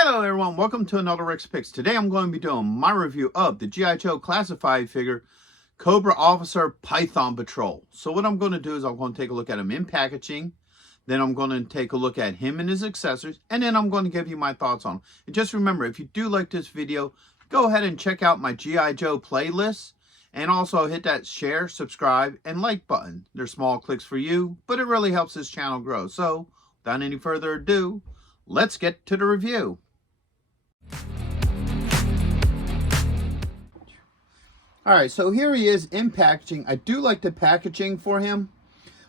Hello everyone, welcome to another Rick's Picks. Today I'm going to be doing my review of the G.I. Joe classified figure, Cobra Officer Python Patrol. So what I'm going to do is I'm going to take a look at him in packaging, then I'm going to take a look at him and his accessories, and then I'm going to give you my thoughts on him. And just remember, if you do like this video, go ahead and check out my G.I. Joe playlist, and also hit that share, subscribe, and like button. They're small clicks for you, but it really helps this channel grow. So without any further ado, let's get to the review. Alright, so here he is in packaging. I do like the packaging for him.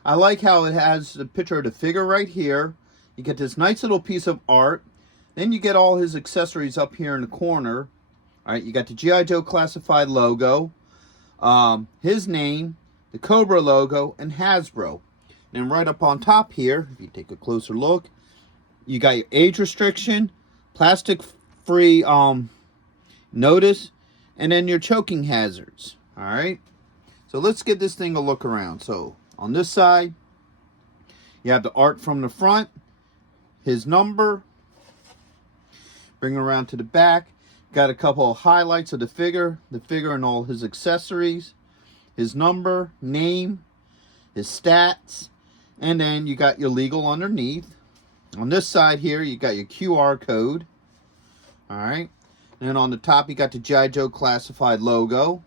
I like how it has the picture of the figure right here. You get this nice little piece of art. Then you get all his accessories up here in the corner. Alright, you got the G.I. Joe classified logo, his name, the Cobra logo, and Hasbro. And right up on top here, if you take a closer look, you got your age restriction, plastic-free notice, and then your choking hazards. All right, so let's give this thing a look around. So on this side, you have the art from the front, his number. Bring it around to the back. Got a couple of highlights of the figure and all his accessories, his number, name, his stats, and then you got your legal underneath. On this side here, you got your QR code. All right. And on the top, you got the G.I. Joe classified logo.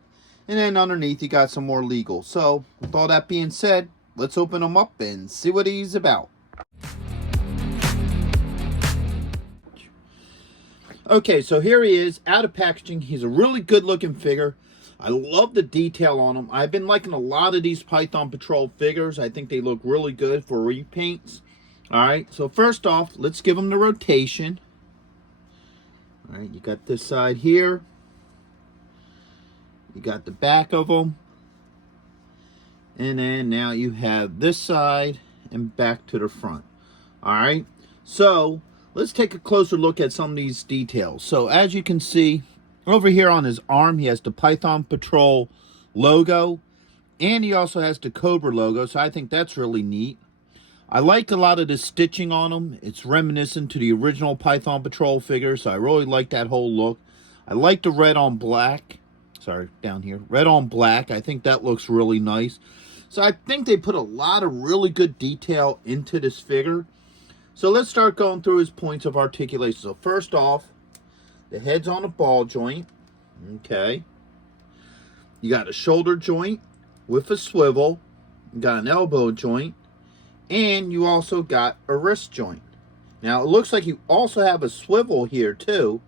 And then underneath, you got some more legal. So, with all that being said, let's open him up and see what he's about. Okay, so here he is, out of packaging. He's a really good-looking figure. I love the detail on him. I've been liking a lot of these Python Patrol figures. I think they look really good for repaints. All right, so first off, let's give him the rotation. All right, you got this side here. You got the back of them. And then now you have this side and back to the front. All right, so let's take a closer look at some of these details. So as you can see, over here on his arm, he has the Python Patrol logo. And he also has the Cobra logo, so I think that's really neat. I like a lot of the stitching on them. It's reminiscent to the original Python Patrol figure, so I really like that whole look. I like the red on black. Sorry, down here. Red on black. I think that looks really nice. So I think they put a lot of really good detail into this figure. So let's start going through his points of articulation. So first off, the head's on a ball joint. Okay. You got a shoulder joint with a swivel. You got an elbow joint. And you also got a wrist joint. Now, it looks like you also have a swivel here, too,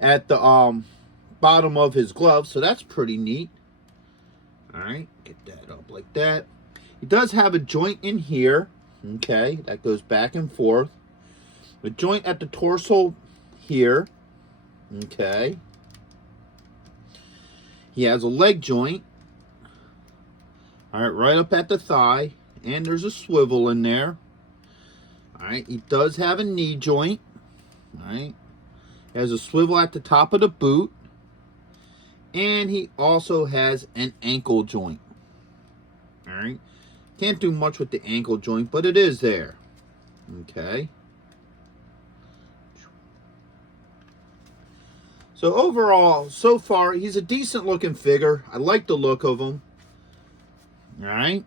at the bottom of his glove. So that's pretty neat. All right, get that up like that. He does have a joint in here. Okay, that goes back and forth. A joint at the torso here. Okay. He has a leg joint. All right, right up at the thigh. And there's a swivel in there. All right, he does have a knee joint. All right, he has a swivel at the top of the boot. And he also has an ankle joint. All right, can't do much with the ankle joint, but it is there. Okay. So overall, so far, he's a decent looking figure. I like the look of him. All right.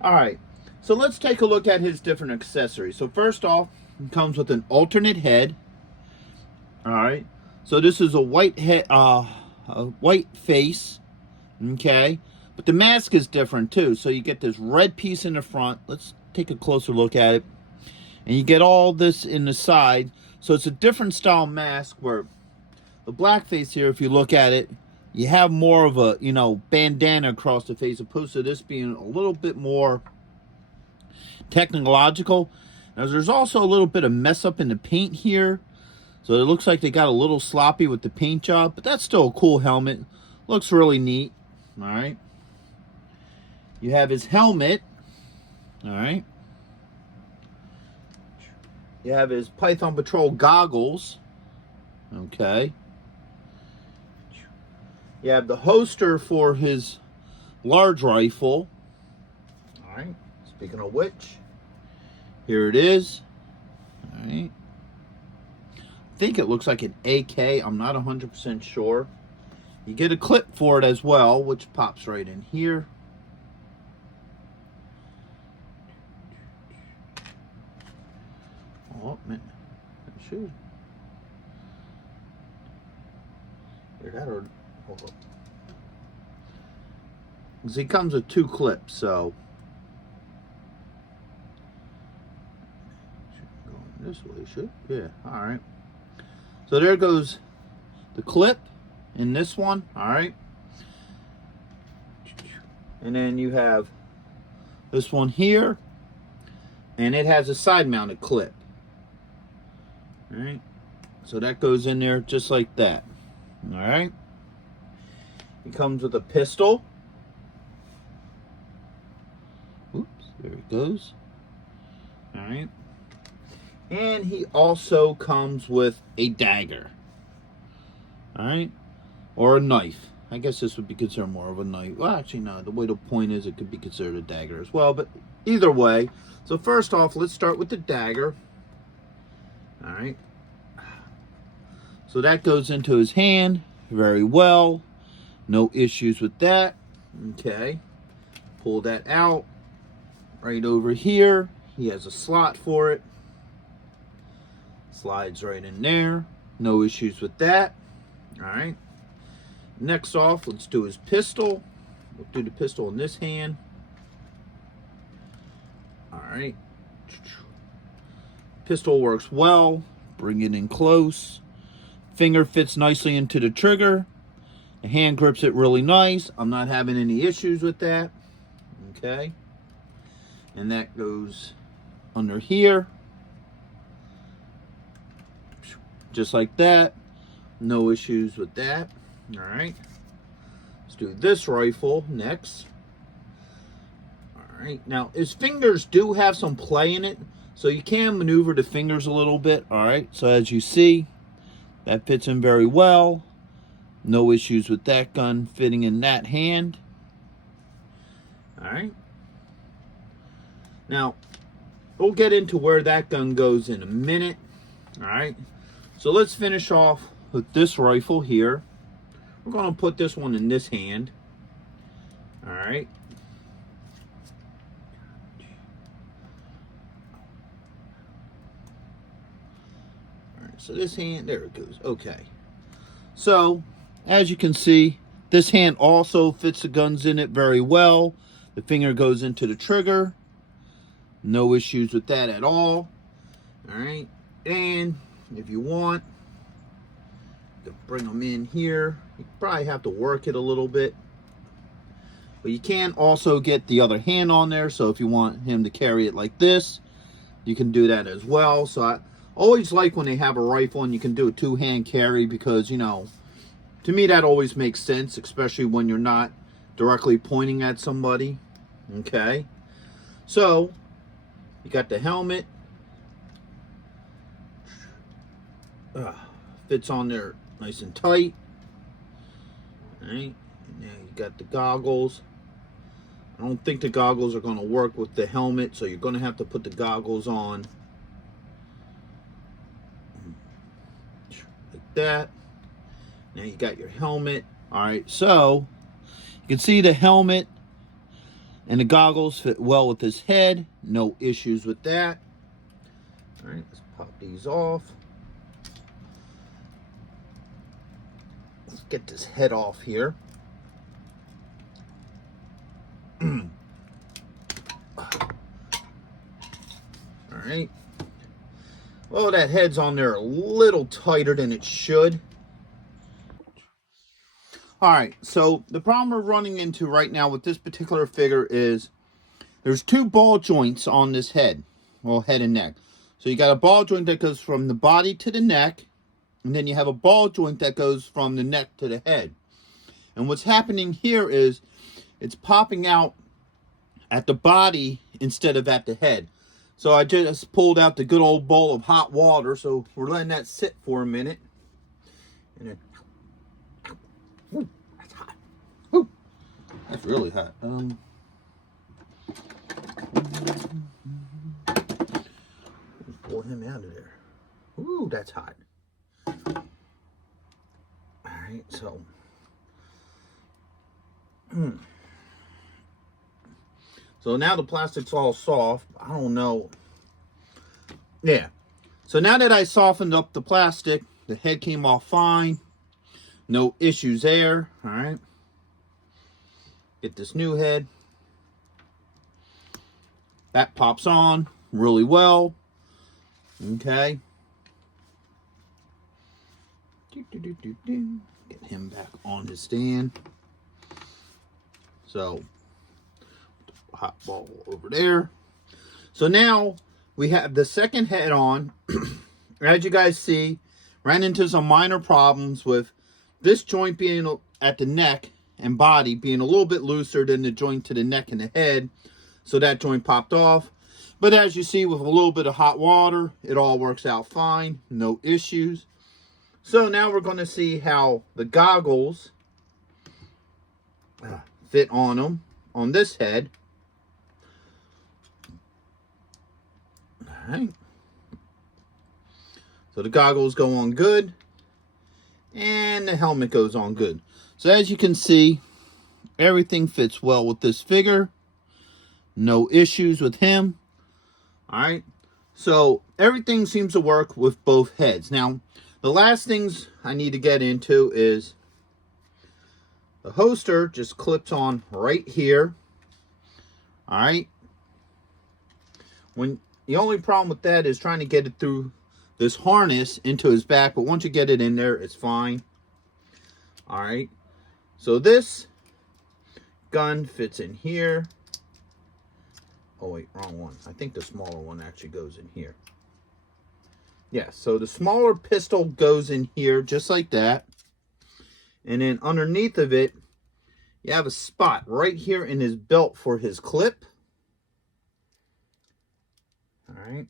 Alright, so let's take a look at his different accessories. So first off, it comes with an alternate head. Alright, so this is a white head, a white face. Okay, but the mask is different too. So you get this red piece in the front. Let's take a closer look at it. And you get all this in the side. So it's a different style mask where the black face here, if you look at it, you have more of a, bandana across the face, opposed to this being a little bit more technological. Now, there's also a little bit of mess up in the paint here. So it looks like they got a little sloppy with the paint job, but that's still a cool helmet. Looks really neat. All right. You have his helmet. All right. You have his Python Patrol goggles. Okay. You have the holster for his large rifle. All right. Speaking of which, here it is. All right. I think it looks like an AK. I'm not 100% sure. You get a clip for it as well, which pops right in here. Oh, man. Shoot. Here, that or hold up. Because he comes with 2 clips, so. Going this way, should. Yeah, alright. So there goes the clip in this one, alright. And then you have this one here, and it has a side mounted clip. Alright. So that goes in there just like that. Alright. It comes with a pistol. Oops, there it goes. Alright. And he also comes with a dagger. Alright. Or a knife. I guess this would be considered more of a knife. Well, actually, no. The way the point is, it could be considered a dagger as well. But either way. So first off, let's start with the dagger. Alright. So that goes into his hand very well. No issues with that. Okay. Pull that out. Right over here. He has a slot for it. Slides right in there. No issues with that. Alright. Next off, let's do his pistol. We'll do the pistol in this hand. Alright. Pistol works well. Bring it in close. Finger fits nicely into the trigger. The hand grips it really nice. I'm not having any issues with that. Okay. And that goes under here. Just like that. No issues with that. Alright. Let's do this rifle next. Alright. Now, his fingers do have some play in it. So you can maneuver the fingers a little bit. Alright. So as you see, that fits in very well. No issues with that gun fitting in that hand. Alright. Now, we'll get into where that gun goes in a minute. Alright. So let's finish off with this rifle here. We're going to put this one in this hand. Alright. Alright, so this hand, there it goes. Okay. So, as you can see, this hand also fits the guns in it very well. The finger goes into the trigger. No issues with that at all. Alright. And if you want, you can bring them in here. You probably have to work it a little bit. But you can also get the other hand on there. So if you want him to carry it like this, you can do that as well. So I always like when they have a rifle and you can do a 2-hand carry because, you know, to me that always makes sense, especially when you're not directly pointing at somebody. Okay. So you got the helmet. Fits on there nice and tight. Alright, and now you got the goggles. I don't think the goggles are going to work with the helmet, so you're going to have to put the goggles on. Like that. Now you got your helmet. Alright, so you can see the helmet and the goggles fit well with his head. No issues with that. Alright, let's pop these off. Let's get this head off here. Alright. Well, that head's on there a little tighter than it should. Alright, so the problem we're running into right now with this particular figure is there's 2 ball joints on this head. Well, head and neck. So you got a ball joint that goes from the body to the neck. And then you have a ball joint that goes from the neck to the head. And what's happening here is it's popping out at the body instead of at the head. So I just pulled out the good old bowl of hot water. So we're letting that sit for a minute. And then, ooh, that's hot. Ooh, that's really hot. out of there. Ooh, that's hot. All right, so. So now the plastic's all soft. I don't know. Yeah. So now that I softened up the plastic, the head came off fine. No issues there. All right. Get this new head. That pops on really well. Okay. Get him back on his stand. So, hot ball over there. So now we have the second head on. As you guys see, ran into some minor problems with this joint being at the neck and body being a little bit looser than the joint to the neck and the head. So that joint popped off. But as you see, with a little bit of hot water, it all works out fine. No issues. So now we're going to see how the goggles fit on them on this head. All right. So the goggles go on good, and the helmet goes on good. So as you can see, everything fits well with this figure. No issues with him. All right. So everything seems to work with both heads. Now, the last things I need to get into is the holster just clips on right here. All right. The only problem with that is trying to get it through this harness into his back, but once you get it in there, it's fine. All right. So this gun fits in here. Oh wait, wrong one. I think the smaller one actually goes in here. Yeah, so the smaller pistol goes in here just like that. And then underneath of it, you have a spot right here in his belt for his clip. All right.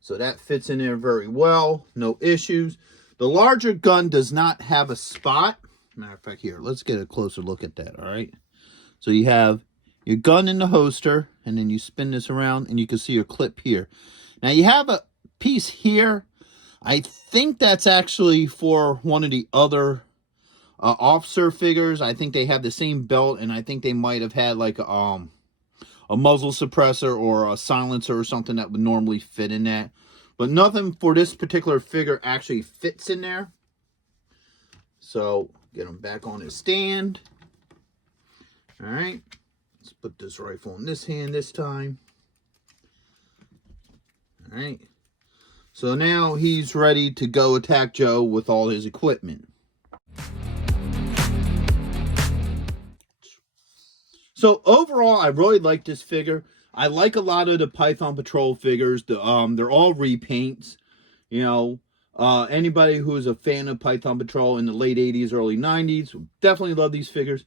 So that fits in there very well. No issues. The larger gun does not have a spot. Matter of fact, here, let's get a closer look at that. All right. So you have your gun in the holster, and then you spin this around, and you can see your clip here. Now you have a piece here. I think that's actually for one of the other officer figures. I think they have the same belt, and I think they might have had like a muzzle suppressor or a silencer or something that would normally fit in that. But nothing for this particular figure actually fits in there. So get him back on his stand. All right. Let's put this rifle in this hand this time. All right. So now he's ready to go attack Joe with all his equipment. So overall, I really like this figure. I like a lot of the Python Patrol figures. They're all repaints. You know, anybody who is a fan of Python Patrol in the late 80s, early 90s, definitely love these figures.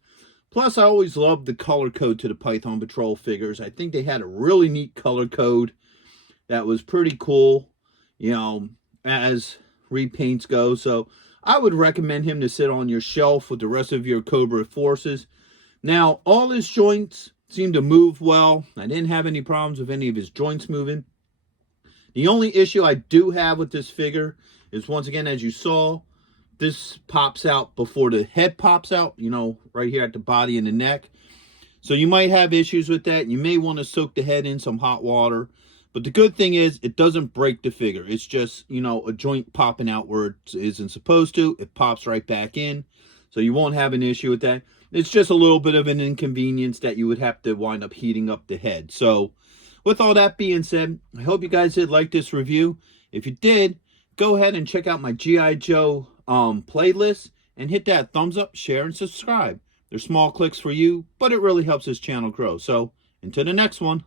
Plus, I always loved the color code to the Python Patrol figures. I think they had a really neat color code that was pretty cool, you know, as repaints go. So I would recommend him to sit on your shelf with the rest of your Cobra forces. Now, all his joints seem to move well. I didn't have any problems with any of his joints moving. The only issue I do have with this figure is, once again, as you saw, this pops out before the head pops out, you know, right here at the body and the neck. So you might have issues with that. You may want to soak the head in some hot water. But the good thing is, it doesn't break the figure. It's just, you know, a joint popping out where it isn't supposed to. It pops right back in. So you won't have an issue with that. It's just a little bit of an inconvenience that you would have to wind up heating up the head. So with all that being said, I hope you guys did like this review. If you did, go ahead and check out my G.I.Joe playlist and hit that thumbs up, share, and subscribe. They're small clicks for you, but it really helps this channel grow. So until the next one.